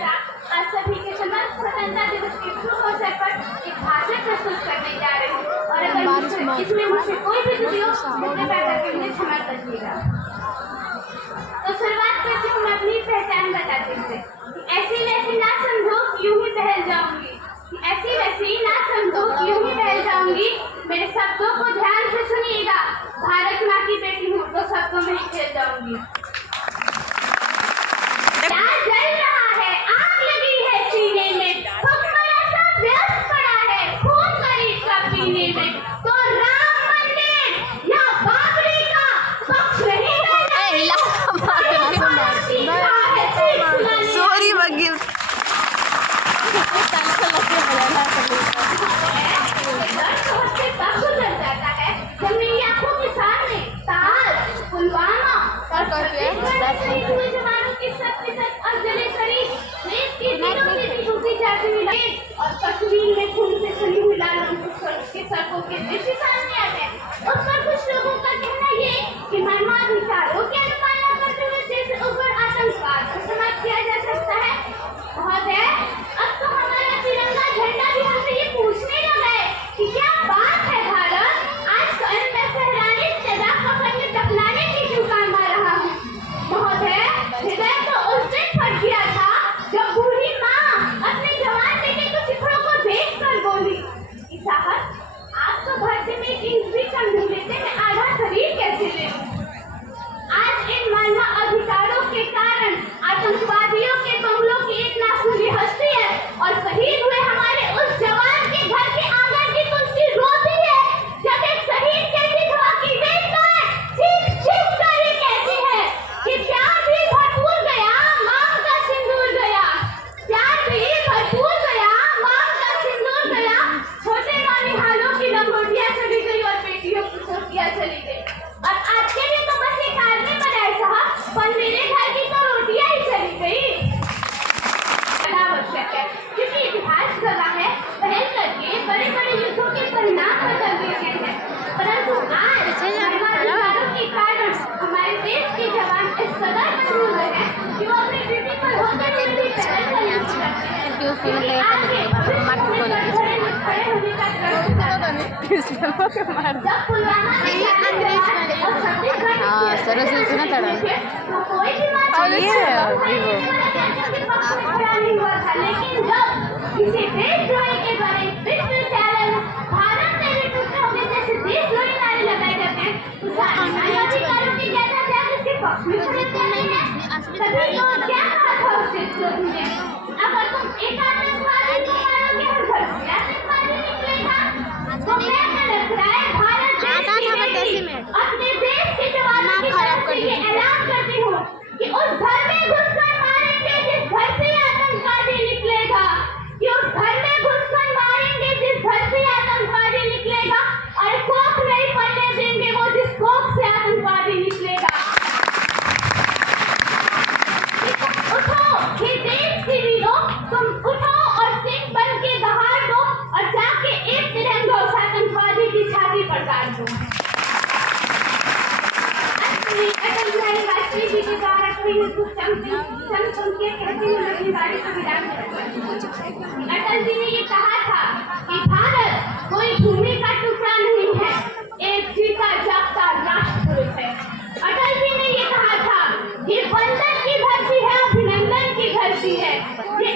आज सभी के समक्ष स्वतंत्रता दिवस के शुभ अवसर पर एक भाषण प्रस्तुत करने जा रही हूँ और अगर इसमें मुझसे कोई भी त्रुटि हो तो कृपया करके मुझे क्षमा करिएगा। तो शुरुआत करती हूँ मैं अपनी पहचान बताते हुए। ऐसी वैसी ना समझो यूं ही बहल जाऊंगी, ऐसी वैसी ना समझो यूं ही बहल जाऊंगी। मेरे शब्दों को ध्यान से सुनिएगा, भारत माँ की बेटी हूँ तो शब्दों में ही खेल जाऊंगी। और कश्मीर में खून से खली हुई लाल रंग की सड़कों के दृश्य सामने आ गए। उस पर कुछ लोगों का कहना ये कि मानवाधिकारों की अनुपालना करते हुए देश से ऊपर आतंकवाद को समाप्त किया जा सकता है। महोदय, अब तो हमारा तिरंगा झंडा भी हमसे ये पूछने लगा है कि क्या बात है भारत, आज कल मैं फहराने सदा कफन में दफनाने की क्यों काम आ रहा हूँ। महोदय, हृदय तो उस दिन फट गया था जब बूढ़ी माँ अपने जवान बेटे को चित्रों को देख कर बोली, साहब आप तो भर्ती में एक इंच भी कम नहीं लेते, मैं आधा शरीर कैसे ले लूं। आज इन मानव अधिकारों के कारण आतंकवादियों के बंगलों की एक नासूरी हस्ती है और शहीद हुए हमारे उस जवान के घर के आंगन की तुलसी रोती है जब एक शहीद के विधवा की देखकर चीख चीख कर ही कहती है कि प्यार भी भरपूर गया, मांग का सिंदूर गया, प्यार भी भरपूर गया, मांग का सिंदूर गया। छोटे नौनिहालों की लंगोटियां चली गई और बेटियों की छोटियां चली गई। और आपके लिए तो बस एक आदमी बनाए साहब, पर मेरे घर की तो रोटियां ही चली गई। अनावश्यक है क्योंकि इतिहास गवाह है पहल करके बड़े बड़े युद्धों के परिणाम बदल दिए गए हैं, परंतु आज मानवाधिकारों के कारण हमारे देश के जवान इस कदर मजबूर हैं कि वो अपनी ड्यूटी पर होकर भी पहल करने लगते हैं। लेकिन जब किसी देशद्रोही के द्वारा विश्वविद्यालय भारत से भी टूटे होने जैसे देशद्रोही नारे लगाए जाते हैं, तो मानवाधिकारों की ज्यादा त्याग इसके पक्ष में खड़े नहीं है। सभी लोग क्या कहा था उस देशद्रोही ने, अगर तुम एक आतंकवादी को मारोगे और घर से आतंकवादी निकलेगा, तो मैं लग रहा है भारत अपने देश के जवानों की तरफ से ये ऐलान करती हूँ कि उस घर में घुसकर मारेंगे जिस घर से आतंकवादी निकलेगा, कि उस घर में घुसकर मारेंगे जिस घर से आतंकवादी निकलेगा, और कोख नहीं पड़ने देंगे वो जिस कोख से आतंकवादी निकलेगा। उठो हे देश के वीरों, तुम उठो और सिंह बन के दहाड़ दो और जाके एक तिरंगा उस आतंकवादी की छाती पर गाड़ दो। अटल बिहारी वाजपेयी जी के द्वारा कही अटल जी ने ये कहा था कि भारत कोई भूमि का टुकड़ा नहीं है, एक जीता जागता राष्ट्र है। अटल जी ने ये कहा था ये बंधन की धरती है, अभिनंदन की धरती है, ये